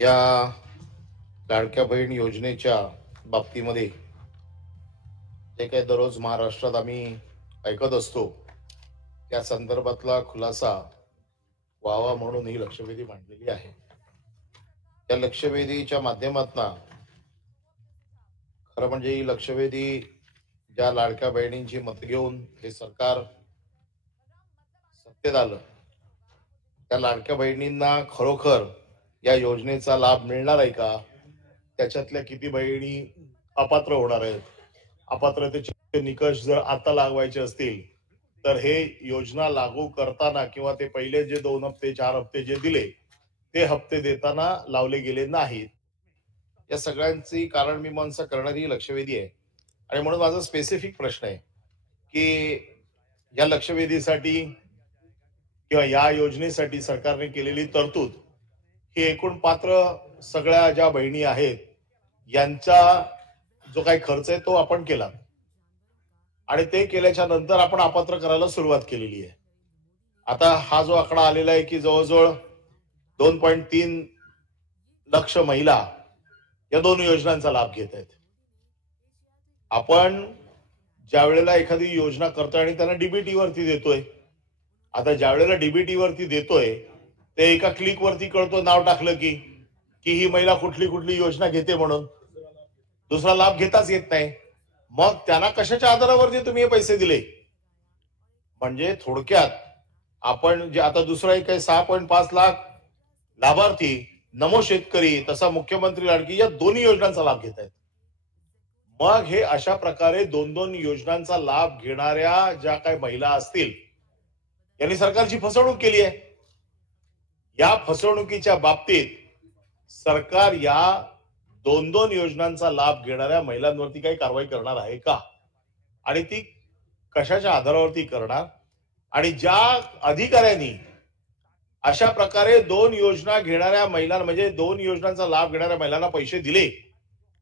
या लाडक्या बहीण योजनेच्या बाबतीमध्ये जे काही दररोज महाराष्ट्रात आम्ही ऐकत असतो त्या संदर्भातला खुलासा व्हावा म्हणून ही लक्षवेधी मांडलेली आहे. त्या लक्षवेधीच्या माध्यमातून खरं म्हणजे ही लक्षवेधी ज्या लाडक्या बहिणींची मत घेऊन हे सरकार सत्तेत आलं त्या लाडक्या बहिणींना खरोखर या योजनेचा लाभ मिळणार आहे का, त्याच्यातल्या किती बहिणी अपात्र होणार आहेत, अपात्रतेचे निकष जर आता लागवायचे असतील तर हे योजना लागू करताना किंवा ते पहिले जे 2 हप्ते 4 हप्ते जे दिले ते हप्ते देताना लावले गेले नाहीत. या सगळ्यांची कारण मीमांसा करणारी लक्षवेधी आहे. आणि म्हणून माझा स्पेसिफिक प्रश्न आहे की या लक्षवेधीसाठी किंवा या योजनेसाठी सरकारने केलेली तरतूद ही एकूण पात्र सगळ्या ज्या बहिणी आहेत यांचा जो काही खर्च आहे तो आपण केला आणि ते केल्याच्या नंतर आपण अपात्र करायला सुरुवात केलेली आहे. आता हा जो आकडा आलेला आहे की जवळजवळ 2.3 लक्ष महिला या दोन योजनांचा लाभ घेत आहेत. आपण ज्या वेळेला एखादी योजना करतोय आणि त्यांना डीबीटी वरती देतोय, आता ज्या वेळेला डीबीटी वरती देतोय ते एका क्लिक वरती कळतो नाव टाकलं की ही महिला कुठली कुठली योजना घेते म्हणून, दुसरा लाभ घेताच येत नाही. मग त्यांना कशाच्या आधारावरती तुम्ही हे पैसे दिले? म्हणजे थोडक्यात आपण जे आता दुसरा एक आहे 6.5 लाख लाभार्थी नमो शेतकरी तसा मुख्यमंत्री लाडकी या दोन्ही योजनांचा लाभ घेत आहेत. मग हे अशा प्रकारे 2-2 योजनांचा लाभ घेणाऱ्या ज्या काही महिला असतील यांनी सरकारची फसवणूक केली आहे. या फसवणुकीच्या बाबतीत सरकार या 2-2 योजनांचा लाभ घेणाऱ्या महिलांवरती काही कारवाई करणार आहे का, आणि ती कशाच्या आधारावरती करणार? आणि ज्या अधिकाऱ्यांनी अशा प्रकारे 2 योजना घेणाऱ्या महिलांना म्हणजे 2 योजनांचा लाभ घेणाऱ्या महिलांना पैसे दिले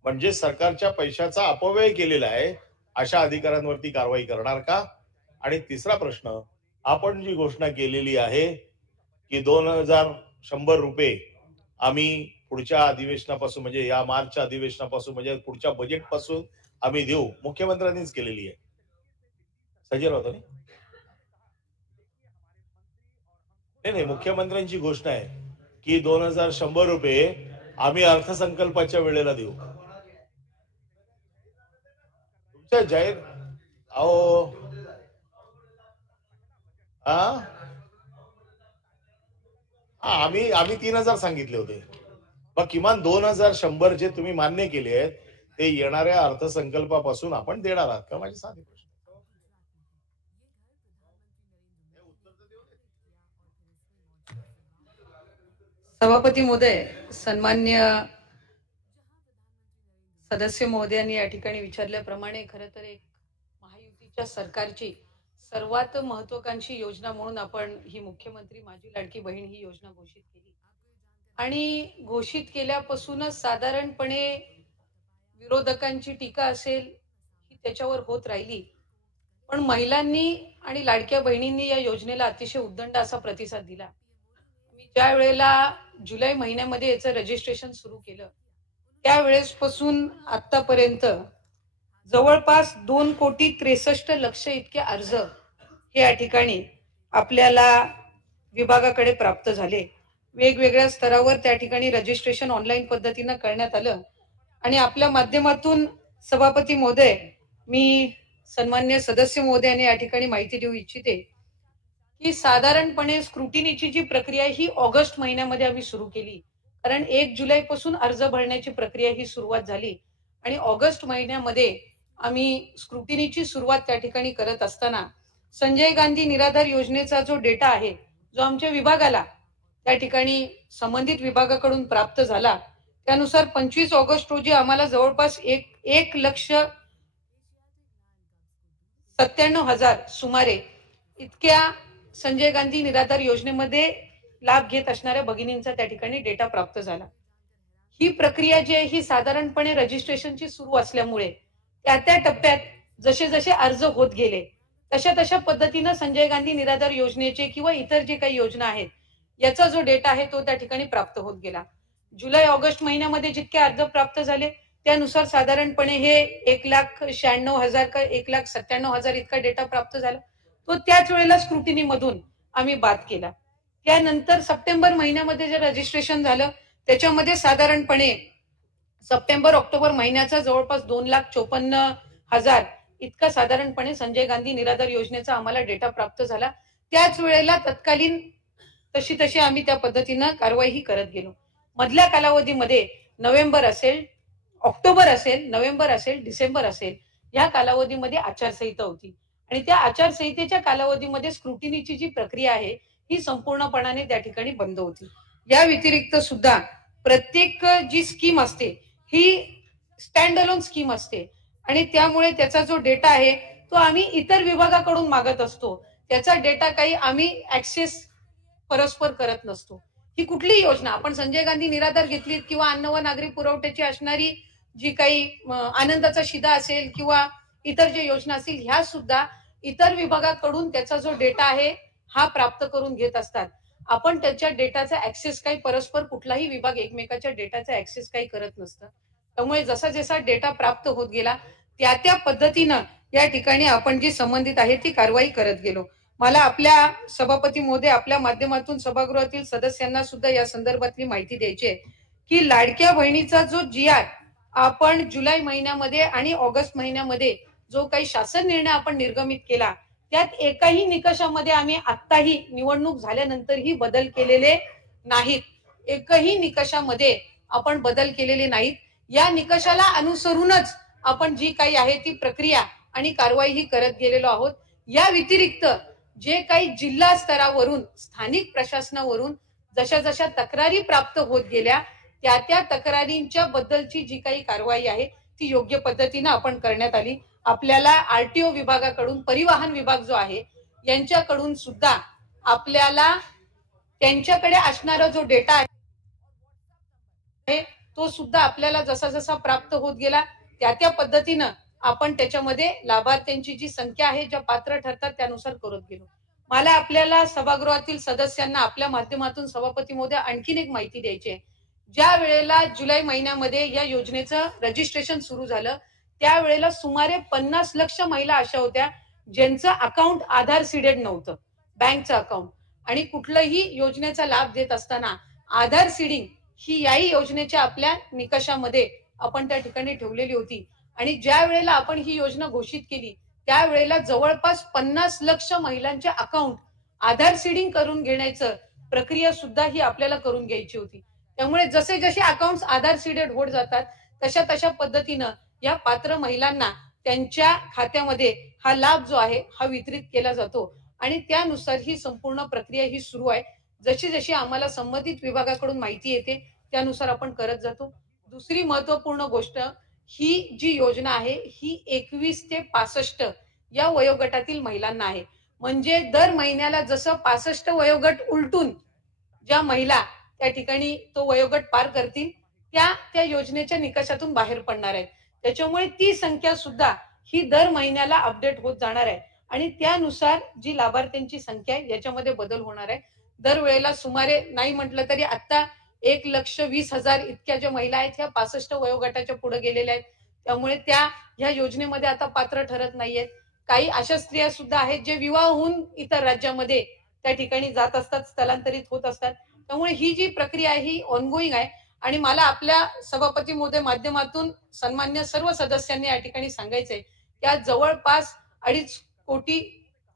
म्हणजे सरकारच्या पैशाचा अपव्यय केलेला आहे, अशा अधिकाऱ्यांवरती कारवाई करणार का? आणि तिसरा प्रश्न, आपण जी घोषणा केलेली आहे की 2100 रुपये आम्ही पुढच्या अधिवेशनापासून म्हणजे या मार्चच्या अधिवेशनापासून म्हणजे पुढच्या बजेट पासून आम्ही देऊ, मुख्यमंत्र्यांनीच केलेली आहे. सजल होतं नाही, मुख्यमंत्र्यांची घोषणा आहे की 2100 रुपये आम्ही अर्थसंकल्पाच्या वेळेला देऊ. तुमच्या जाहीर अहो आम्ही 3000 सांगितले होते. मग किमान 2100 जे तुम्ही मान्य केले आहेत ते येणाऱ्या अर्थसंकल्पापासून आपण देणार आहात का? माझे साधे प्रश्न. सभापती महोदय, सन्मान्य सदस्य महोदयांनी या ठिकाणी विचारल्याप्रमाणे खरं तर एक महायुतीच्या सरकारची सर्वात महत्वाकांक्षी योजना म्हणून आपण ही मुख्यमंत्री माझी लाडकी बहीण ही योजना घोषित केली आणि घोषित केल्यापासूनच साधारणपणे विरोधकांची टीका असेल ही त्याच्यावर होत राहिली, पण महिलांनी आणि लाडक्या बहिणींनी या योजनेला अतिशय उद्दंड असा प्रतिसाद दिला. मी ज्या वेळेला जुलै महिन्यामध्ये याचं रजिस्ट्रेशन सुरू केलं त्यावेळेसपासून आतापर्यंत जवळपास 2,63,00,000 इतके अर्ज हे या ठिकाणी आपल्याला विभागाकडे प्राप्त झाले. वेगवेगळ्या स्तरावर त्या ठिकाणी रजिस्ट्रेशन ऑनलाईन पद्धतीनं करण्यात आलं आणि आपल्या माध्यमातून सभापती महोदय, मी सन्मान्य सदस्य महोदयांनी या ठिकाणी माहिती देऊ इच्छिते की साधारणपणे स्क्रुटिनीची जी प्रक्रिया ही ऑगस्ट महिन्यामध्ये आम्ही सुरू केली, कारण 1 जुलैपासून अर्ज भरण्याची प्रक्रिया ही सुरुवात झाली आणि ऑगस्ट महिन्यामध्ये आम्ही स्क्रुटिनीची सुरुवात त्या ठिकाणी करत असताना संजय गांधी निराधार योजनेचा जो डेटा आहे जो आमच्या विभागाला त्या ठिकाणी संबंधित विभागाकडून प्राप्त झाला त्यानुसार 25 ऑगस्ट रोजी आम्हाला जवळपास 1,97,000 सुमारे इतक्या संजय गांधी निराधार योजनेमध्ये लाभ घेत असणाऱ्या भगिनींचा त्या ठिकाणी डेटा प्राप्त झाला. ही प्रक्रिया जी आहे ही साधारणपणे रजिस्ट्रेशनची सुरू असल्यामुळे त्या टप्प्यात जसे जसे अर्ज होत गेले तशा पद्धतीनं संजय गांधी निराधार योजनेचे किंवा इतर जे काही योजना आहेत याचा जो डेटा आहे तो त्या ठिकाणी प्राप्त होत गेला. जुलै ऑगस्ट महिन्यामध्ये जितके अर्ज प्राप्त झाले त्यानुसार साधारणपणे हे 1,96,000 का 1,97,000 इतका डेटा प्राप्त झाला. तो त्याच वेळेला स्क्रुटिनी मधून आम्ही बाद केला. त्यानंतर सप्टेंबर महिन्यामध्ये जे रजिस्ट्रेशन झालं त्याच्यामध्ये साधारणपणे सप्टेंबर ऑक्टोबर महिन्याचा जवळपास 2,54,000 इतका साधारणपणे संजय गांधी निराधार योजनेचा आम्हाला डेटा प्राप्त झाला. त्याच वेळेला तत्कालीन तशी आम्ही त्या पद्धतीनं कारवाई करत गेलो. मधल्या कालावधीमध्ये नोव्हेंबर असेल, ऑक्टोबर असेल, नोव्हेंबर असेल, डिसेंबर असेल, या कालावधीमध्ये आचारसंहिता होती आणि त्या आचारसंहितेच्या कालावधीमध्ये स्क्रुटिनीची जी प्रक्रिया आहे ही संपूर्णपणाने त्या ठिकाणी बंद होती. या व्यतिरिक्त सुद्धा प्रत्येक जी स्कीम असते ही स्टँड अलोन स्कीम असते आणि त्यामुळे त्याचा जो डेटा आहे तो आम्ही इतर विभागाकडून मागत असतो. त्याचा डेटा काही आम्ही ऍक्सेस परस्पर करत नसतो. ही कुठली योजना आपण संजय गांधी निराधार घेतलीत किंवा अन्न व नागरी पुरवठ्याची असणारी जी काही आनंदाचा शिधा असेल किंवा इतर जे योजना असतील ह्या सुद्धा इतर विभागाकडून त्याचा जो डेटा आहे हा प्राप्त करून घेत असतात. आपण त्याच्या डेटाचा ऍक्सेस काही परस्पर कुठलाही विभाग एकमेकाच्या डेटाचा ऍक्सेस काही करत नसतं. त्यामुळे जसा जसा डेटा प्राप्त होत गेला त्या पद्धतीनं या ठिकाणी आपण जी संबंधित आहे ती कारवाई करत गेलो. मला आपल्या सभापती महोदय आपल्या माध्यमातून सभागृहातील सदस्यांना सुद्धा या संदर्भातली माहिती द्यायची आहे की लाडक्या बहिणीचा जो GR आपण जुलै महिन्यामध्ये आणि ऑगस्ट महिन्यामध्ये जो काही शासन निर्णय आपण निर्गमित केला त्यात एकाही निकषामध्ये आम्ही आत्ताही निवडणूक झाल्यानंतरही बदल केलेले नाहीत. एकही निकषामध्ये आपण बदल केलेले नाहीत. या निकषाला अनुसरूनच आपण जी काही आहे ती प्रक्रिया आणि कारवाई ही करत गेलेलो आहोत. या व्यतिरिक्त जे काही जिल्हा स्तरावरून स्थानिक प्रशासनावरून जशा जशा तक्रारी प्राप्त होत गेल्या त्या तक्रारींच्या बद्दलची जी काही कारवाई आहे ती योग्य पद्धतीने आपण करण्यात आली. आपल्याला RTO विभागाकडून परिवहन विभाग जो आहे यांच्याकडून सुद्धा आपल्याला त्यांच्याकडे असणारा जो डेटा आहे तो सुद्धा आपल्याला जसा जसा प्राप्त होत गेला त्या पद्धतीनं आपण त्याच्यामध्ये लाभार्थ्यांची जी संख्या आहे ज्या पात्र ठरतात त्यानुसार करत गेलो. मला आपल्याला सभागृहातील सदस्यांना आपल्या माध्यमातून सभापती महोदय आणखीन एक माहिती द्यायची आहे. ज्या वेळेला जुलै महिन्यामध्ये या योजनेचं रजिस्ट्रेशन सुरू झालं त्यावेळेला सुमारे 50 लक्ष महिला अशा होत्या ज्यांचं अकाउंट आधार सीडेड नव्हतं, बँकचं अकाउंट, आणि कुठलंही योजनेचा लाभ देत असताना आधार सीडिंग ही याही योजनेच्या आपल्या निकषामध्ये आपण त्या ठिकाणी ठेवलेली होती. आणि ज्या वेळेला आपण ही योजना घोषित केली त्यावेळेला जवळपास 50 लक्ष महिलांच्या अकाउंट आधार सीडिंग करून घेण्याचं प्रक्रिया सुद्धा ही आपल्याला करून घ्यायची होती. त्यामुळे जसे जसे अकाउंट आधार सीडेड होत जातात तशा पद्धतीनं या पात्र महिलांना त्यांच्या खात्यामध्ये हा लाभ जो आहे हा वितरित केला जातो आणि त्यानुसार ही संपूर्ण प्रक्रिया ही सुरू आहे. जशी जशी आम्हाला संबंधित विभागाकडून माहिती येते त्यानुसार आपण करत जातो. दुसरी महत्वपूर्ण गोष्ट, ही जी योजना आहे ही 21 ते 65 या वयोगटातील महिलांना आहे. म्हणजे दर महिन्याला जसं 65 वयोगट उलटून ज्या महिला त्या ठिकाणी तो वयोगट पार करतील त्या योजनेच्या निकषातून बाहेर पडणार आहेत. त्याच्यामुळे ती संख्या सुद्धा ही दर महिन्याला अपडेट होत जाणार आहे आणि त्यानुसार जी लाभार्थ्यांची संख्या आहे याच्यामध्ये बदल होणार आहे. दरवेळेला सुमारे नाही म्हटलं तरी आता 1,20,000 इतक्या ज्या महिला आहेत ह्या 65 वयोगटाच्या पुढे गेलेल्या आहेत. त्यामुळे त्या ह्या योजनेमध्ये आता पात्र ठरत नाहीयेत. काही अशा स्त्रिया सुद्धा आहेत जे विवाह होऊन इतर राज्यामध्ये त्या ठिकाणी जात असतात, स्थलांतरित होत असतात. त्यामुळे ही जी प्रक्रिया आहे ही ऑनगोईंग आहे आणि मला आपल्या सभापती महोदय माध्यमातून सन्मान्य सर्व सदस्यांनी या ठिकाणी सांगायचंय की आज जवळपास 2.5 कोटी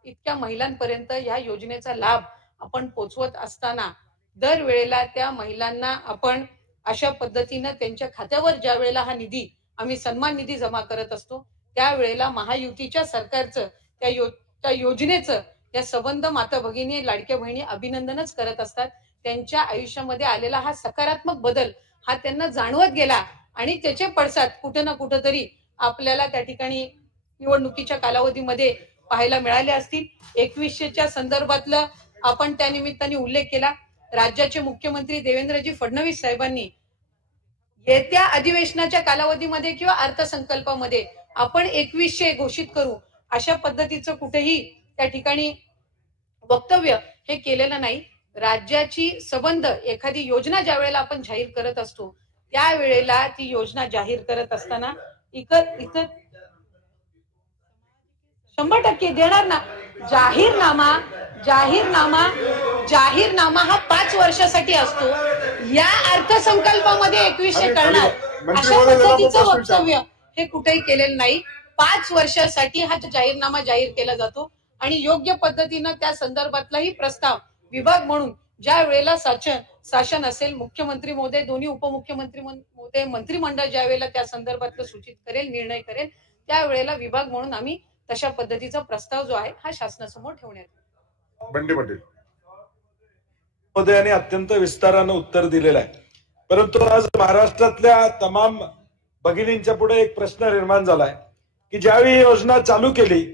इतक्या महिलांपर्यंत या योजनेचा लाभ आपण पोचवत असताना दरवेळेला त्या महिलांना आपण अशा पद्धतीनं त्यांच्या खात्यावर ज्या वेळेला हा निधी आम्ही सन्मान निधी जमा करत असतो त्यावेळेला महायुतीच्या सरकारचं त्या योजनेचं या सबंध माता भगिनी लाडक्या बहिणी अभिनंदनच करत असतात. त्यांच्या आयुष्यामध्ये आलेला हा सकारात्मक बदल हा त्यांना जाणवत गेला आणि त्याचे पडसाद कुठे ना कुठेतरी आपल्याला त्या ठिकाणी निवडणुकीच्या कालावधीमध्ये पाहायला मिळाले असतील. 2100च्या संदर्भातलं आपण त्या निमित्ताने उल्लेख केला. राज्याचे मुख्यमंत्री देवेंद्रजी फडणवीस साहेबांनी येत्या अधिवेशनाच्या कालावधीमध्ये किंवा अर्थसंकल्पामध्ये आपण 2100 घोषित करू अशा पद्धतीचं कुठेही त्या ठिकाणी वक्तव्य हे केलेलं नाही. राज्याची संबंध एखादी योजना ज्या वेळेला आपण जाहीर करत असतो त्यावेळेला ती योजना जाहीर करत असताना इतर 100% देणार ना. जाहीरनामा जाहीरनामा जाहीरनामा हा 5 वर्षासाठी असतो. या अर्थसंकल्पामध्ये 2100 करणार अशा पद्धतीचं वक्तव्य हे कुठेही केलेलं नाही. 5 वर्षासाठी हा जाहीरनामा जाहीर केला जातो आणि योग्य पद्धतीनं त्या संदर्भातलाही प्रस्ताव विभाग म्हणून ज्या वेळेला शासन असेल, मुख्यमंत्री महोदय, दोन्ही उपमुख्यमंत्री महोदय, मंत्रिमंडळ ज्या वेळेला त्या संदर्भातलं सूचित करेल, निर्णय करेल, त्यावेळेला विभाग म्हणून आम्ही तशा पद्धतीचा प्रस्ताव जो आहे हा शासनासमोर ठेवण्यात येईल. बंडी पाटील महोदयांनी अत्यंत विस्तारानं उत्तर दिलेलं आहे. परंतु आज महाराष्ट्रातल्या तमाम भगिनींच्या पुढे एक प्रश्न निर्माण झालाय की ज्यावेळी योजना चालू केली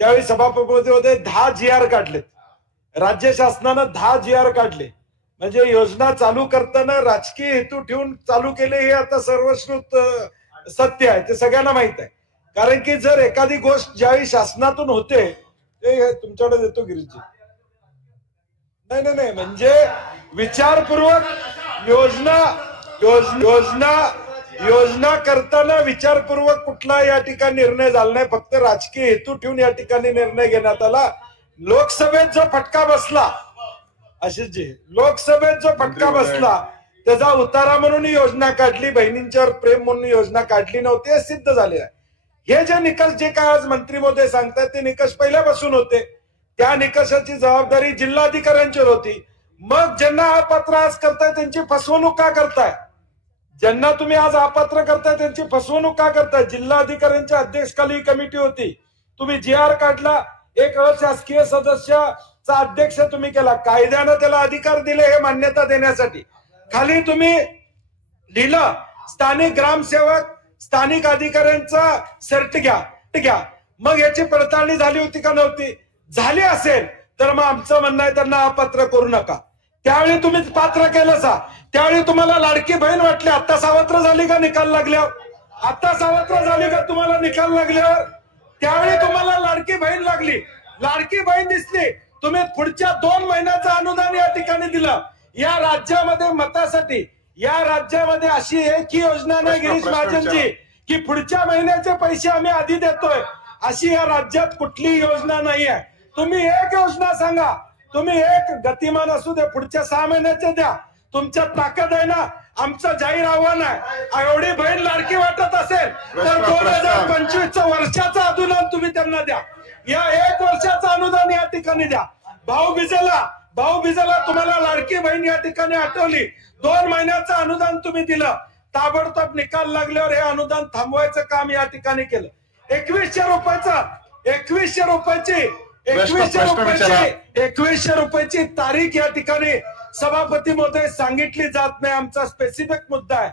त्यावेळी सभापतीमध्ये 10 GR काढलेत. राज्य शासनानं 10 GR काढले. म्हणजे योजना चालू करताना राजकीय हेतू ठेवून चालू केले हे आता सर्वश्रुत सत्य आहे, ते सगळ्यांना माहित आहे. कारण की जर एखादी गोष्ट ज्यावेळी शासनातून होते ते तुमच्याकडे देतो गिरीजी. नाही म्हणजे विचारपूर्वक योजना करताना विचारपूर्वक कुठला या ठिकाणी निर्णय झाला नाही. फक्त राजकीय हेतू ठेवून या ठिकाणी निर्णय घेण्यात आला. लोकसभेत जो फटका बसला, आशिषजी, लोकसभेत जो फटका बसला त्याचा उतारा म्हणून योजना काढली, बहिणींच्यावर प्रेम म्हणून योजना काढली नव्हती, हे सिद्ध झाले आहे. हे जे निकष जे काय आज मंत्री महोदय सांगतात ते निकष पहिल्यापासून होते. त्या निकषाची जबाबदारी जिल्हाधिकाऱ्यांच्यावर होती. मग ज्यांना अपात्र आज करताय त्यांची फसवणूक का करताय? ज्यांना तुम्ही आज अपात्र करताय त्यांची फसवणूक का करताय? जिल्हाधिकाऱ्यांच्या अध्यक्षखाली कमिटी होती. तुम्ही GR काढला, एक अशासकीय सदस्याचा अध्यक्ष तुम्ही केला. कायद्यानं त्याला अधिकार दिले हे मान्यता देण्यासाठी. खाली तुम्ही लिहिलं स्थानिक ग्रामसेवक, स्थानिक अधिकाऱ्यांचा सर्ट घ्या. मग याची पडताळणी झाली होती का नव्हती? झाली असेल तर मग आमचं म्हणणं आहे त्यांना अपात्र करू नका. त्यावेळी तुम्ही पात्र केलं सा, त्यावेळी तुम्हाला लाडकी बहीण वाटली. आता सावत्र झाली का निकाल लागल्यावर? आता सावत्र झाली का तुम्हाला निकाल लागल्यावर? त्यावेळी तुम्हाला लाडकी बहीण लागली, लाडकी बहीण दिसली. तुम्ही पुढच्या 2 महिन्याचं अनुदान या ठिकाणी दिलं. या राज्यामध्ये मतासाठी या राज्यामध्ये अशी एकही योजना नाही गिरीश महाजनजी की पुढच्या महिन्याचे पैसे आम्ही आधी देतोय. अशी या राज्यात कुठली योजना नाही आहे. तुम्ही एक योजना सांगा, तुम्ही एक गतिमान असू दे, पुढच्या 6 महिन्याचे द्या. तुमच्यात ताकद आहे ना. आमचं जाहीर आव्हान आहे, एवढी बहीण लाडकी वाटत असेल तर 2025चं वर्षाचं अनुदान तुम्ही त्यांना द्या. या 1 वर्षाचं अनुदान या ठिकाणी द्या. भाऊबीजेला तुम्हाला लाडकी बहीण या ठिकाणी आठवली, 2 महिन्याचं अनुदान तुम्ही दिलं. ताबडतोब निकाल लागल्यावर हे अनुदान थांबवायचं काम या ठिकाणी केलं. 2100 रुपयाची तारीख या ठिकाणी सभापती महोदय सांगितली जात नाही. आमचा स्पेसिफिक मुद्दा आहे.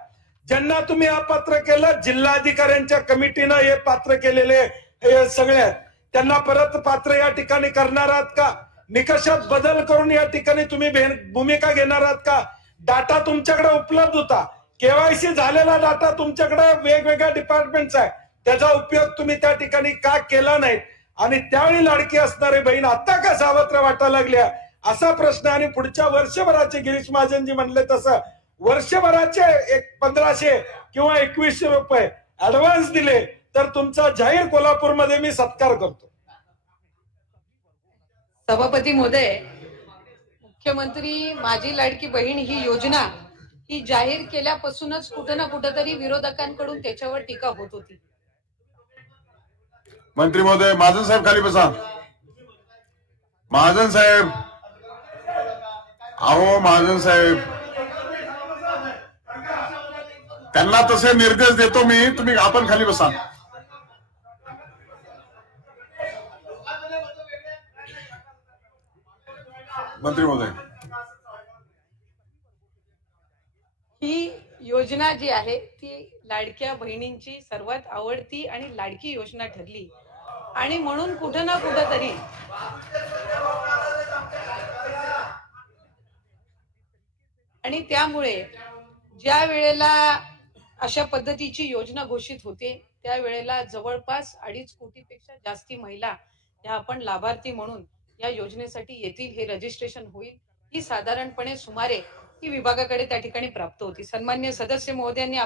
ज्यांना तुम्ही अपात्र केलं, जिल्हाधिकाऱ्यांच्या कमिटीनं हे पात्र केलेले हे सगळे आहेत, त्यांना परत पात्र या ठिकाणी करणार आहात का? निकषात बदल करून या ठिकाणी तुम्ही भूमिका घेणार आहात का? डाटा तुमच्याकडे उपलब्ध होता, KYC झालेला डाटा तुमच्याकडे वेगवेगळ्या डिपार्टमेंटचा आहे, त्याचा उपयोग तुम्ही त्या ठिकाणी का केला नाही? आणि त्यावेळी लाडकी असणारी बहीण आता का सावत्र वाटायला लागल्या असा प्रश्न. आणि पुढच्या वर्षभराचे गिरीश महाजनजी म्हणले तसं वर्षभराचे 1500 किंवा 2100 रुपये ऍडव्हान्स दिले तर तुमचा जाहीर कोल्हापूरमध्ये मी सत्कार करतो. सभापती महोदय, मुख्यमंत्री माझी लाडकी बहीण ही योजना ही जाहीर केल्यापासूनच कुठं ना कुठं तरी विरोधकांकडून त्याच्यावर टीका होत होती. मंत्री महोदय, महाजन साहेब खाली बसा. महाजन साहेब, अहो महाजन साहेब, त्यांना तसे निर्देश देतो मी. तुम्ही आपण खाली बसा. मंत्री महोदय, ही योजना जी आहे ती लाडक्या बहिणींची सर्वात आवडती आणि लाडकी योजना ठरली आणि म्हणून कुठं ना कुठं तरी आणि त्यामुळे ज्या वेळेला अशा पद्धतीची योजना घोषित होते त्यावेळेला जवळपास 2.5 कोटीपेक्षा जास्ती महिला या आपण लाभार्थी म्हणून या योजनेसाठी येतील, हे रजिस्ट्रेशन होईल ही साधारणपणे सुमारे ही विभागाकडे त्या ठिकाणी प्राप्त होती. सन्मान्य सदस्य महोदयांनी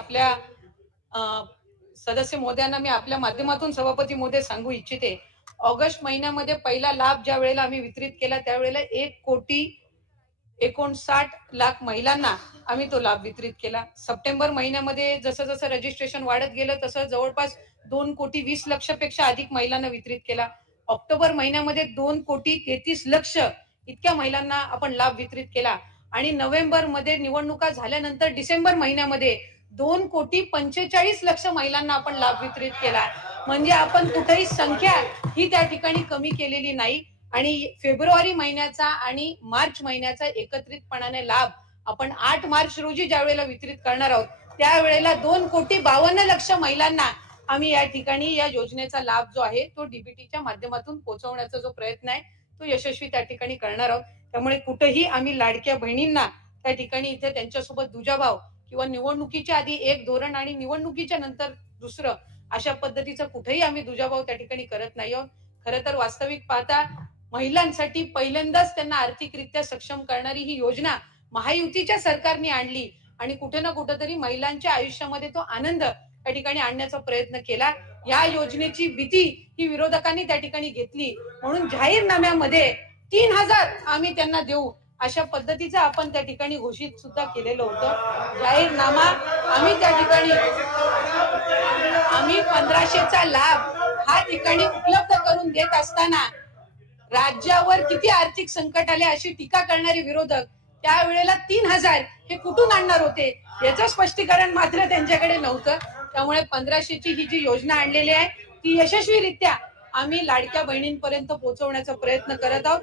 सदस्य महोदयांना मी आपल्या माध्यमातून सभापती महोदय सांगू इच्छिते, ऑगस्ट महिन्यामध्ये पहिला लाभ ज्या वेळेला आम्ही वितरित केला त्यावेळेला 1,59,00,000 महिलांना आम्ही तो लाभ वितरित केला. सप्टेंबर महिन्यामध्ये जसं जसं रजिस्ट्रेशन वाढत गेलं तसं जवळपास 2,20,00,000 पेक्षा अधिक महिलांना वितरित केला. ऑक्टोबर महिन्यामध्ये 2,33,00,000 इतक्या महिलांना आपण लाभ वितरित केला आणि नोव्हेंबर मध्ये निवडणुका झाल्यानंतर डिसेंबर महिन्यामध्ये 2,45,00,000 महिलांना आपण लाभ वितरित केला. म्हणजे आपण कुठेही संख्या ही त्या ठिकाणी कमी केलेली नाही आणि फेब्रुवारी महिन्याचा आणि मार्च महिन्याचा एकत्रितपणाने लाभ आपण 8 मार्च रोजी ज्या वेळेला वितरित करणार आहोत त्यावेळेला 2,52,00,000 महिलांना आम्ही या ठिकाणी या योजनेचा लाभ जो आहे तो डीबीटीच्या माध्यमातून पोहोचवण्याचा जो प्रयत्न आहे तो यशस्वी त्या ठिकाणी करणार आहोत. त्यामुळे कुठेही आम्ही लाडक्या बहिणींना त्या ठिकाणी इथे त्यांच्यासोबत दुजाभाव किंवा निवडणुकीच्या आधी एक धोरण आणि निवडणुकीच्या नंतर दुसरं अशा पद्धतीचं कुठेही आम्ही दुजाभाव त्या ठिकाणी करत नाही आहोत. खरं तर वास्तविक पाहता महिलांसाठी पहिल्यांदाच त्यांना आर्थिकरित्या सक्षम करणारी ही योजना महायुतीच्या सरकारने आणली आणि कुठे ना कुठेतरी महिलांच्या आयुष्यामध्ये तो आनंद त्या ठिकाणी आणण्याचा प्रयत्न केला. या योजनेची भीती ही विरोधकांनी त्या ठिकाणी घेतली म्हणून जाहीरनाम्यामध्ये 3,000 आम्ही त्यांना देऊ अशा पद्धतीचं आपण त्या ठिकाणी घोषित सुद्धा केलेलं होतं. जाहीरनामा आम्ही त्या ठिकाणी 1,500चा लाभ हा ठिकाणी उपलब्ध करून देत असताना राज्यावर किती आर्थिक संकट आले अशी टीका करणारे विरोधक त्यावेळेला 3,000 हे कुठून आणणार होते याचं स्पष्टीकरण मात्र त्यांच्याकडे नव्हतं. त्यामुळे 1,500ची ही जी योजना आणलेली आहे ती यशस्वीरित्या आम्ही लाडक्या बहिणींपर्यंत पोहोचवण्याचा प्रयत्न करत आहोत.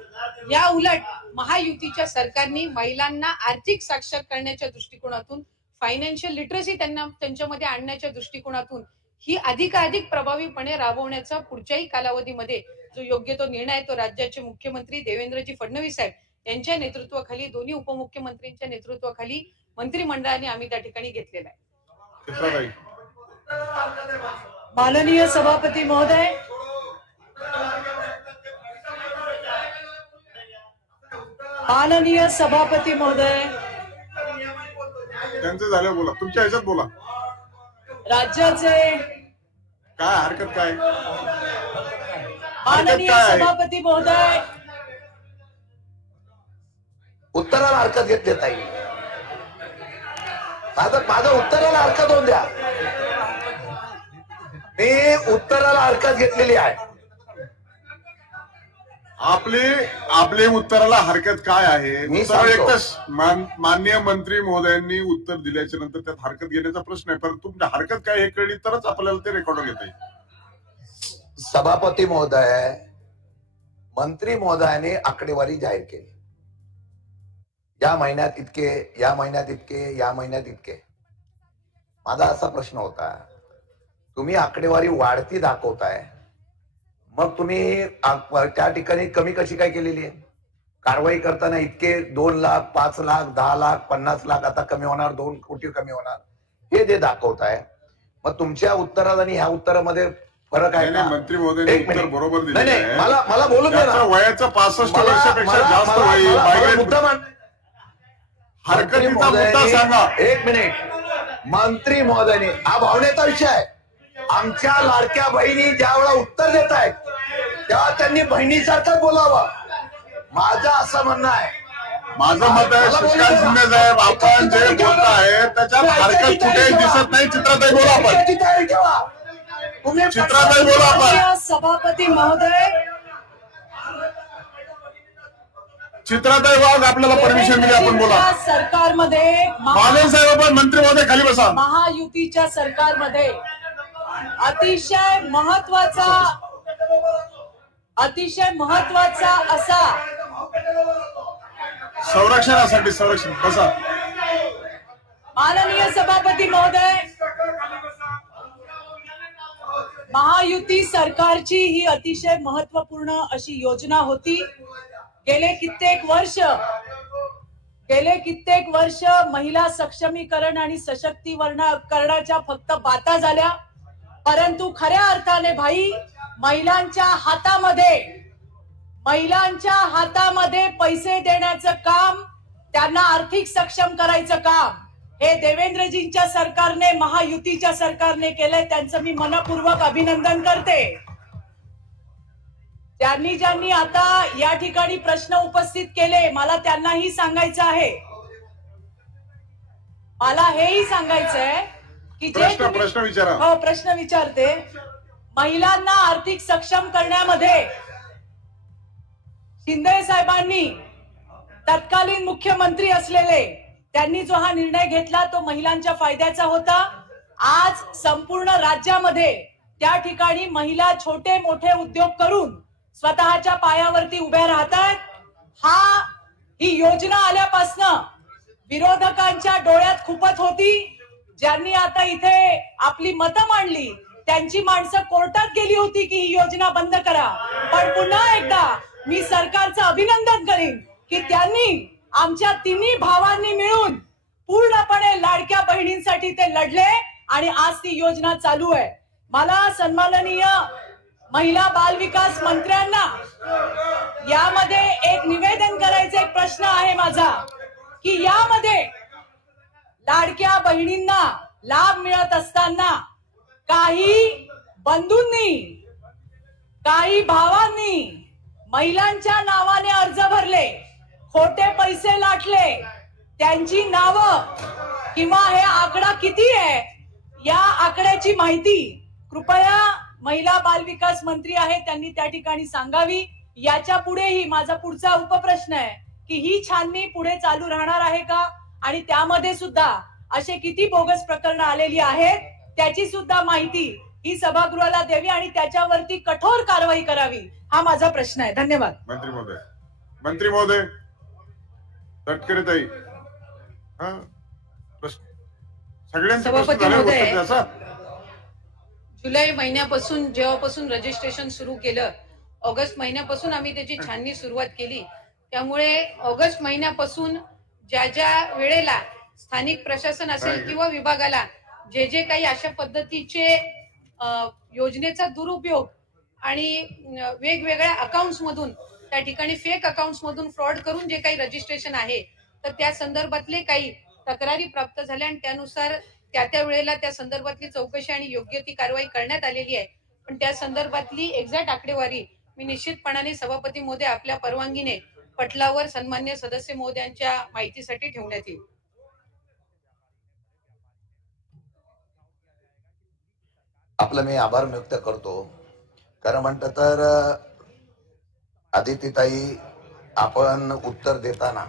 या उलट महायुतीच्या सरकारने महिलांना आर्थिक साक्षर करण्याच्या दृष्टिकोनातून फायनान्शियल लिटरसी त्यांच्यामध्ये आणण्याच्या दृष्टिकोनातून ही अधिकाधिक प्रभावीपणे राबवण्याचा पुढच्याही कालावधीमध्ये जो योग्य तो निर्णय आहे तो राज्याचे मुख्यमंत्री देवेंद्रजी फडणवीस साहेब यांच्या नेतृत्वाखाली दोन्ही उपमुख्यमंत्र्यांच्या नेतृत्वाखाली मंत्रिमंडळाने आम्ही त्या ठिकाणी घेतलेला आहे. माननीय सभापती महोदय, माननीय सभापती महोदय, त्यांचं झालं बोला, तुमच्या ह्याच्यात बोला. राज्याचे काय हरकत काय? माननीय सभापती महोदय, उत्तराला हरकत घेतली ताई. माझं उत्तराला हरकत होऊन द्या. मी उत्तराला हरकत घेतलेली आहे. आपले उत्तराला हरकत काय आहे? मी एकच माननीय मंत्री महोदयांनी उत्तर दिल्याच्या नंतर त्यात हरकत घेण्याचा प्रश्न आहे, परंतु तुमच्या हरकत काय हे कळली तरच आपल्याला ते रेकॉर्ड घेता येईल. सभापती महोदय, मंत्री महोदयाने आकडेवारी जाहीर केली. या महिन्यात इतके, या महिन्यात इतके, या महिन्यात इतके. माझा असा प्रश्न होता, तुम्ही आकडेवारी वाढती दाखवताय, मग तुम्ही त्या ठिकाणी कमी कशी काय केलेली आहे? कारवाई करताना इतके 2 लाख, 5 लाख, 10 लाख, 50 लाख आता कमी होणार, 2 कोटी कमी होणार, हे जे दाखवताय, मग तुमच्या उत्तरात आणि ह्या उत्तरामध्ये फरक आहे का? मंत्री महोदय उत्तर बरोबर दिलं. नाही, मला बोलू दे ना. वयाचं 65 वर्षापेक्षा जास्त होईल. मुद्दा हरकतीचा मुद्दा सांगा. एक मिनिट. मंत्री महोदयाने, हा भावनेचा विषय आहे. आमच्या लाडक्या बहिणी ज्या वेळा उत्तर देत आहेत तेव्हा त्यांनी बहिणीसारखं बोलावं, माझं असं म्हणणं आहे. माझं मत आहे शशिकांत शिंदे साहेब, आपण जे बोलताय त्याच्यात हरकत कुठेही दिसत नाही. चित्राताई बोला आपण. तयारी ठेवा. तुम्ही चित्राताई बोला आपण. सभापती महोदय, चित्राताई वाघ आपल्याला परमिशन दिली, आपण बोला. सरकारमध्ये माने साहेब, आपण मंत्री महोदय खाली बसा. महायुतीच्या सरकारमध्ये अतिशय महत्वाचा असा संरक्षण बसा. माननीय सभापती महोदय, महायुती सरकारची ही अतिशय महत्वपूर्ण अशी योजना होती. गेले कित्येक वर्ष महिला सक्षमीकरण आणि सशक्तीकरणाच्या फक्त बाता झाल्या, परंतु खऱ्या अर्थाने महिलांच्या हातामध्ये पैसे देण्याचं काम त्यांना आर्थिक सक्षम करायचं काम हे देवेंद्रजींच्या सरकारने, महायुतीच्या सरकारने केलंय. त्यांचं मी मनपूर्वक अभिनंदन करते. ज्यांनी आता या ठिकाणी प्रश्न उपस्थित केले, मला त्यांनाही सांगायचं आहे, मला हेही सांगायचंय की जे प्रश्न विचारा. हो, प्रश्न विचारते. महिलांना आर्थिक सक्षम करण्यामध्ये शिंदे साहेबांनी, तत्कालीन मुख्यमंत्री असलेले, त्यांनी जो हा निर्णय घेतला तो महिलांच्या फायद्याचा होता. आज संपूर्ण राज्यामध्ये त्या ठिकाणी महिला छोटे मोठे उद्योग करून स्वतःच्या पायावरती उभ्या राहतात. ही योजना आल्यापासनं विरोधकांच्या डोळ्यात खुपत होती. ज्यांनी आता इथे आपली मतं मांडली त्यांची माणसं कोर्टात गेली होती की ही योजना बंद करा. पण पुन्हा एकदा मी सरकारचं अभिनंदन करीन की त्यांनी आमच्या तिन्ही भावांनी मिळून पूर्णपणे लाडक्या बहिणींसाठी ते लढले आणि आज ती योजना चालू आहे. मला सन्माननीय महिला बाल विकास मंत्र्यांना यामध्ये एक निवेदन करायचं, एक प्रश्न आहे माझा की यामध्ये लाडक्या बहिणींना लाभ मिळत असताना काही बंधूंनी, काही भावांनी महिलांच्या नावाने अर्ज भरले, खोटे पैसे लाटले, त्यांची नावं किंवा हे आकडा किती आहे या आकड्याची माहिती कृपया महिला बाल विकास मंत्री आहेत त्यांनी त्या ठिकाणी सांगावी. याच्या पुढेही माझा पुढचा उपप्रश्न आहे की ही छाननी पुढे चालू राहणार आहे का, आणि त्यामध्ये सुद्धा असे किती बोगस प्रकरणं आलेली आहेत त्याची सुद्धा माहिती ही सभागृहाला द्यावी आणि त्याच्यावरती कठोर कारवाई करावी, हा माझा प्रश्न आहे. धन्यवाद. मंत्री महोदय तटकरे ताई, सभापती महोदय, जुलै महिन्यापासून जेव्हापासून रजिस्ट्रेशन सुरू केलं, ऑगस्ट महिन्यापासून आम्ही त्याची छाननी सुरुवात केली. त्यामुळे ऑगस्ट महिन्यापासून ज्या ज्या वेळेला स्थानिक प्रशासन असेल किंवा विभागाला जे काही अशा पद्धतीचे योजनेचा दुरुपयोग आणि वेगवेगळ्या अकाउंट्स मधून, त्या ठिकाणी फेक अकाउंट्स मधून फ्रॉड करून जे काही रजिस्ट्रेशन आहे तर त्या संदर्भातले काही तक्रारी प्राप्त झाल्या आणि त्यानुसार त्या वेळेला त्या संदर्भातली चौकशी आणि योग्य ती कारवाई करण्यात आलेली आहे. पण त्या संदर्भातली एक्झॅक्ट आकडेवारी मी निश्चितपणाने सभापती महोदय आपल्या परवानगीने पटलावर सन्मान्य सदस्य महोदयांच्या माहितीसाठी ठेवण्यात येईल. आपलं मी आभार व्यक्त करतो. खरं म्हणतं तर आदितीताई, आपण उत्तर देताना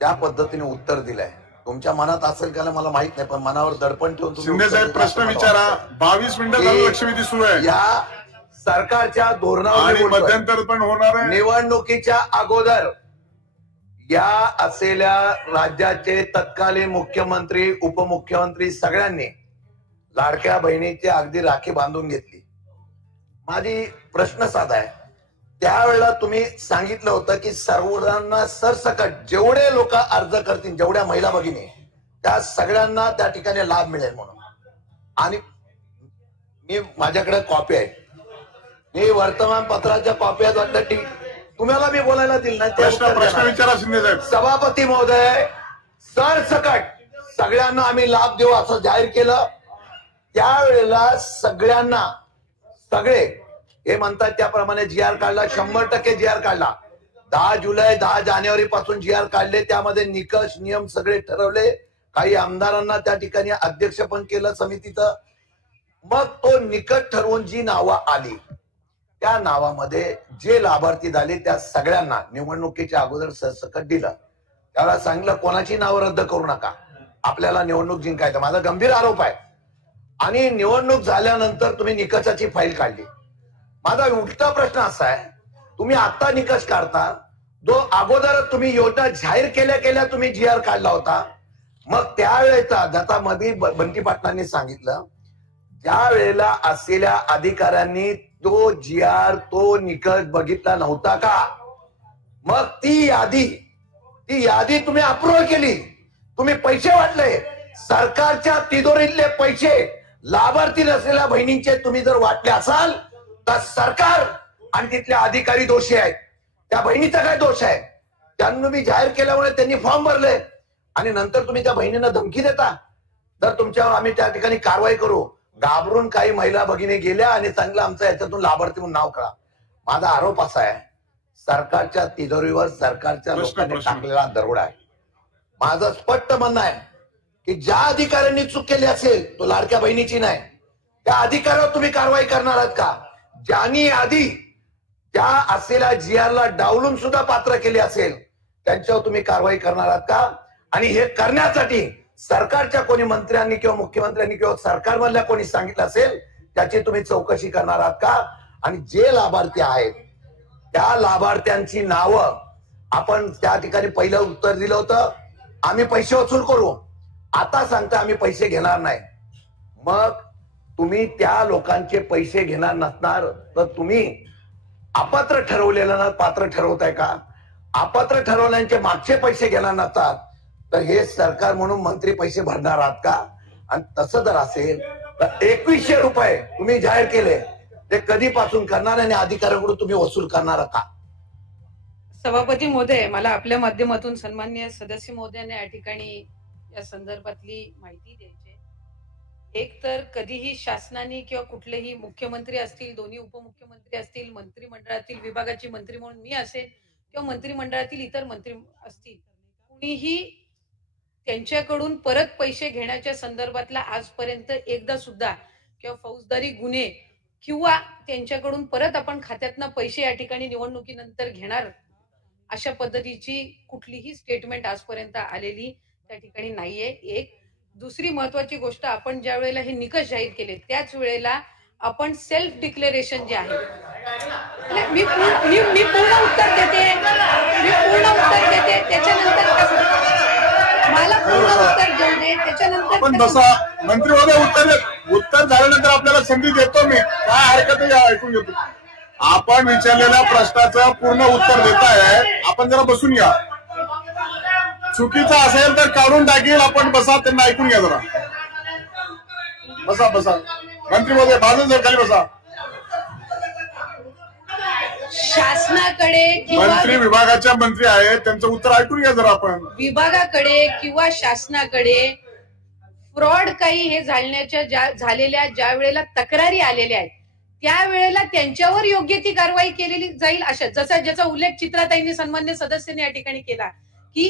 ज्या पद्धतीने उत्तर दिलंय, तुमच्या मनात असेल का मला माहित नाही, पण मनावर दडपण ठेवून शिंदे साहेब प्रश्न विचारा. 22 मिनिटं झालं लक्षवेधी सुरू आहे. या सरकारच्या धोरणावर मध्यंतर पण होणार आहे. निवडणुकीच्या अगोदर या असलेल्या राज्याचे तत्कालीन मुख्यमंत्री, उपमुख्यमंत्री सगळ्यांनी लाडक्या बहिणीची अगदी राखी बांधून घेतली. माझी प्रश्न साधा आहे, त्यावेळेला तुम्ही सांगितलं होतं की सर्वांना सरसकट जेवढे लोक अर्ज करतील, जेवढ्या महिला भगिनी, त्या सगळ्यांना त्या ठिकाणी लाभ मिळेल म्हणून. आणि मी माझ्याकडे कॉपी आहे, मी वर्तमानपत्राच्या कॉपी आहेत, वाटतं तुम्हाला मी बोलायला दिल ना. प्रश्न विचारा शिंदे साहेब. सभापती महोदय, सरसकट सगळ्यांना आम्ही लाभ देऊ असं जाहीर केलं. त्यावेळेला सगळ्यांना, सगळे हे म्हणतात त्याप्रमाणे जी आर काढला, 100% जी आर काढला. 10 जुलै 10 जानेवारी पासून जी आर काढले, त्यामध्ये निकष नियम सगळे ठरवले. काही आमदारांना त्या ठिकाणी अध्यक्ष पण केलं समितीचं. मग तो निकष ठरवून जी नावं आली त्या नावामध्ये जे लाभार्थी झाले त्या सगळ्यांना निवडणुकीच्या अगोदर सरसकट दिलं. त्याला सांगितलं कोणाची नावं रद्द करू नका, आपल्याला निवडणूक जिंकायचं. माझा गंभीर आरोप आहे. आणि निवडणूक झाल्यानंतर तुम्ही निकषाची फाईल काढली. माझा उलटा प्रश्न असा आहे, तुम्ही आता निकष काढता, जो अगोदर तुम्ही योजना जाहीर केल्या तुम्ही जी आर काढला होता. मग त्यावेळेचा ज्याचा मध्ये बंटी पाटलांनी सांगितलं, ज्या वेळेला असलेल्या अधिकाऱ्यांनी तो जी आर, तो निकष बघितला नव्हता का? मग ती यादी तुम्ही अप्रूव्ह केली, तुम्ही पैसे वाटले, सरकारच्या तिजोरीतले पैसे लाभार्थी नसलेल्या बहिणींचे तुम्ही जर वाटले असाल तर सरकार आणि तिथले अधिकारी दोषी आहेत. त्या बहिणीचा काय दोष आहे? त्यांना मी जाहीर केल्यामुळे त्यांनी फॉर्म भरले आणि नंतर तुम्ही त्या बहिणींना धमकी देता तर तुमच्यावर आम्ही त्या ठिकाणी कारवाई करू. घाबरून काही महिला भगिनी गेल्या आणि चांगलं आमचं याच्यातून लाभार्थी म्हणून नाव कळा. माझा आरोप असा आहे, सरकारच्या तिजोरीवर सरकारच्या लोकांनी टाकलेला दरोडा आहे. माझं स्पष्ट म्हणणं आहे की ज्या अधिकाऱ्यांनी चूक केली असेल, तो लाडक्या बहिणीची नाही, त्या अधिकाऱ्यावर तुम्ही कारवाई करणार आहात का? ज्यांनी आधी त्या असलेल्या जीआरला डावलून सुद्धा पात्र केले असेल त्यांच्यावर तुम्ही कारवाई करणार आहात का? आणि हे करण्यासाठी सरकारच्या कोणी मंत्र्यांनी किंवा मुख्यमंत्र्यांनी किंवा सरकारमधल्या कोणी सांगितलं असेल त्याची तुम्ही चौकशी करणार आहात का? आणि जे लाभार्थी आहेत त्या लाभार्थ्यांची नावं आपण त्या ठिकाणी पहिलं उत्तर दिलं होतं, आम्ही पैसे वसूल करू. आता सांगता आम्ही पैसे घेणार नाही. मग तुम्ही त्या लोकांचे पैसे घेणार नसणार तर तुम्ही अपात्र ठरवलेलं पात्र ठरवताय का? अपात्र ठरवल्याचे मागचे पैसे घेणार नसतात तर हे सरकार म्हणून मंत्री पैसे भरणार आहात का? आणि तसं जर असेल तर 2100 रुपये तुम्ही जाहीर केले ते कधीपासून करणार आणि अधिकाऱ्यांकडून तुम्ही वसूल करणार का? सभापती महोदय, मला आपल्या माध्यमातून सन्माननीय सदस्य महोदयांना या ठिकाणी या संदर्भातली माहिती द्यायची. एक तर कधीही शासनाने किंवा कुठलेही मुख्यमंत्री असतील, दोन्ही उपमुख्यमंत्री असतील, मंत्रिमंडळातील विभागाची मंत्री म्हणून मी असेल किंवा मंत्रिमंडळातील इतर मंत्री असतील, कुणीही त्यांच्याकडून परत पैसे घेण्याच्या संदर्भातला आजपर्यंत एकदा सुद्धा किंवा फौजदारी गुन्हे किंवा त्यांच्याकडून परत आपण खात्यातनं पैसे या ठिकाणी निवडणुकीनंतर घेणार अशा पद्धतीची कुठलीही स्टेटमेंट आजपर्यंत आलेली त्या ठिकाणी नाहीये. एक दुसरी महत्वाची गोष्ट, आपण ज्या वेळेला हे निकष जाहीर केले त्याच वेळेला आपण सेल्फ डिक्लेरेशन जे आहे, मी पूर्ण उत्तर देते त्याच्यानंतर मला पूर्ण उत्तर देऊ दे, त्याच्यानंतर पण बसा मंत्री महोदय, उत्तर झाल्यानंतर आपल्याला संधी देतो मी, काय हरकत आहे ऐकून घेतो. आपण विचारलेल्या प्रश्नाचं पूर्ण उत्तर देत आहे, आपण जरा बसून घ्या. चुकीचं असेल तर काढून टाकील, आपण बसा, त्यांना ऐकून घ्या जरा. बसा मंत्री महोदय, माझं जर खाली बसा. शासनाकडे मंत्री विभागाच्या मंत्री आहेत, त्यांचं उत्तर ऐकून घ्या जरा. आपण विभागाकडे किंवा शासनाकडे फ्रॉड काही हे झालेल्या ज्या वेळेला तक्रारी आलेल्या आहेत त्यावेळेला त्यांच्यावर योग्य ती कारवाई केलेली जाईल. अशा ज्याचा उल्लेख चित्राताईंनी सन्मान्य सदस्यांनी या ठिकाणी केला की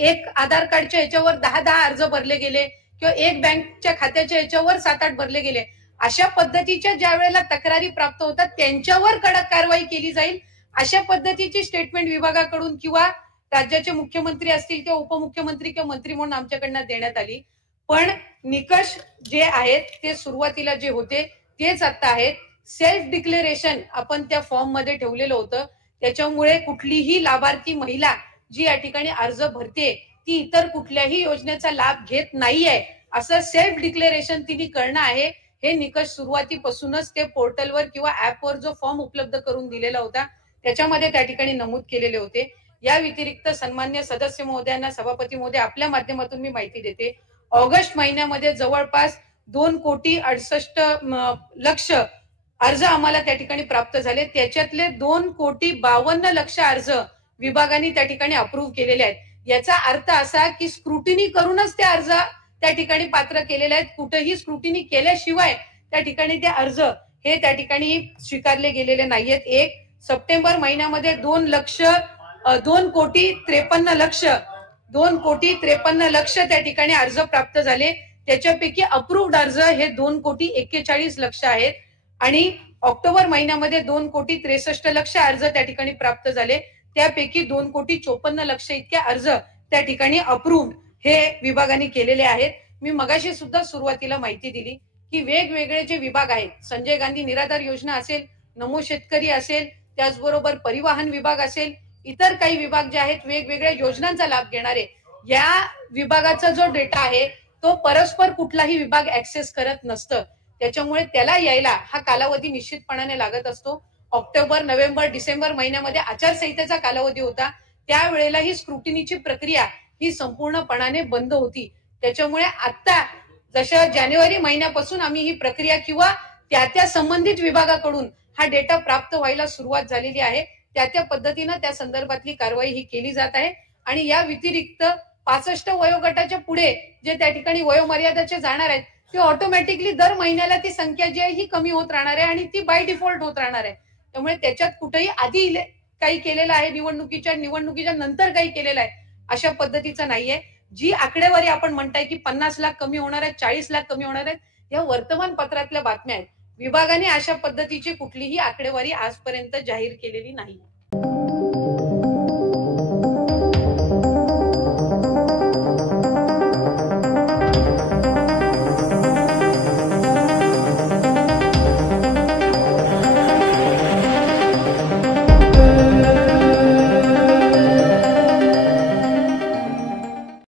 एक आधार कार्डच्या याच्यावर 10 अर्ज भरले गेले किंवा एक बँकच्या खात्याच्या याच्यावर 7-8 भरले गेले. अशा पद्धतीच्या ज्या वेळेला तक्रारी प्राप्त होतात त्यांच्यावर कडक कारवाई केली जाईल अशा पद्धतीची स्टेटमेंट विभागाकडून किंवा राज्याचे मुख्यमंत्री असतील किंवा उपमुख्यमंत्री किंवा मंत्री म्हणून आमच्याकडनं देण्यात आली. पण निकष जे आहेत ते सुरुवातीला जे होते तेच आता आहेत. सेल्फ डिक्लेरेशन आपण त्या फॉर्म मध्ये ठेवलेलं होतं, त्याच्यामुळे कुठलीही लाभार्थी महिला जी या ठिकाणी अर्ज भरते ती इतर कुठल्याही योजनेचा लाभ घेत नाहीये असं सेल्फ डिक्लेरेशन तिने करणं आहे. हे निकष सुरुवातीपासूनच ते पोर्टलवर किंवा ऍपवर जो फॉर्म उपलब्ध करून दिलेला होता त्याच्यामध्ये त्या ठिकाणी नमूद केलेले होते. या व्यतिरिक्त सन्मान्य सदस्य महोदयांना, सभापती महोदय, आपल्या माध्यमातून मी माहिती देते. ऑगस्ट महिन्यामध्ये जवळपास 2,68,00,000 अर्ज आम्हाला त्या ठिकाणी प्राप्त झाले. त्याच्यातले 2,52,00,000 अर्ज विभागाने त्या ठिकाणी अप्रूव्ह केलेले आहेत. याचा अर्थ असा की स्क्रुटिनी करूनच ते अर्ज त्या ठिकाणी पात्र केलेले आहेत. कुठेही स्क्रुटिनी केल्याशिवाय त्या ठिकाणी ते अर्ज हे त्या ठिकाणी स्वीकारले गेलेले नाहीयेत. एक सप्टेंबर महिन्यामध्ये 2,53,00,000 त्या ठिकाणी अर्ज प्राप्त झाले. त्याच्यापैकी अप्रूव्ड अर्ज हे 2,41,40,00,000 आहेत आणि ऑक्टोबर महिन्यामध्ये 2,63,00,000 अर्ज त्या ठिकाणी प्राप्त झाले. त्यापैकी 2,54,00,000 इतके अर्ज त्या ठिकाणी अप्रूव्ड हे विभागाने केलेले आहेत. मी मगाशी सुद्धा सुरुवातीला माहिती दिली की वेगवेगळे जे विभाग आहेत, संजय गांधी निराधार योजना असेल, नमो शेतकरी असेल, त्याचबरोबर परिवहन विभाग असेल, इतर काही विभाग जे आहेत वेगवेगळ्या योजनांचा लाभ घेणारे, या विभागाचा जो डेटा आहे तो परस्पर कुठलाही विभाग ऍक्सेस करत नसतं. त्याच्यामुळे त्याला यायला हा कालावधी निश्चितपणाने लागत असतो. ऑक्टोबर, नोव्हेंबर, डिसेंबर महिन्यामध्ये आचारसंहितेचा कालावधी होता, त्यावेळेला ही स्क्रुटिनीची प्रक्रिया ही संपूर्णपणाने बंद होती. त्याच्यामुळे आता जशा जानेवारी महिन्यापासून आम्ही ही प्रक्रिया किंवा त्या संबंधित विभागाकडून हा डेटा प्राप्त व्हायला सुरुवात झालेली आहे. त्या पद्धतीनं त्या संदर्भातली कारवाई ही केली जात आहे. आणि या व्यतिरिक्त 65 वयोगटाच्या पुढे जे त्या ठिकाणी वयोमर्यादाचे जाणार आहेत ते ऑटोमॅटिकली दर महिन्याला ती संख्या जी आहे ही कमी होत राहणार आहे आणि ती बाय डिफॉल्ट होत राहणार आहे. त्यामुळे त्याच्यात कुठेही आधी काही केलेलं आहे निवडणुकीच्या नंतर काही केलेलं आहे अशा पद्धतीचं नाहीये. जी आकडेवारी आपण म्हणताय की 50 लाख कमी होणार आहेत, 40 लाख कमी होणार आहेत, या वर्तमानपत्रातल्या बातम्या आहेत. विभागाने अशा पद्धतीची कुठलीही आकडेवारी आजपर्यंत जाहीर केलेली नाही.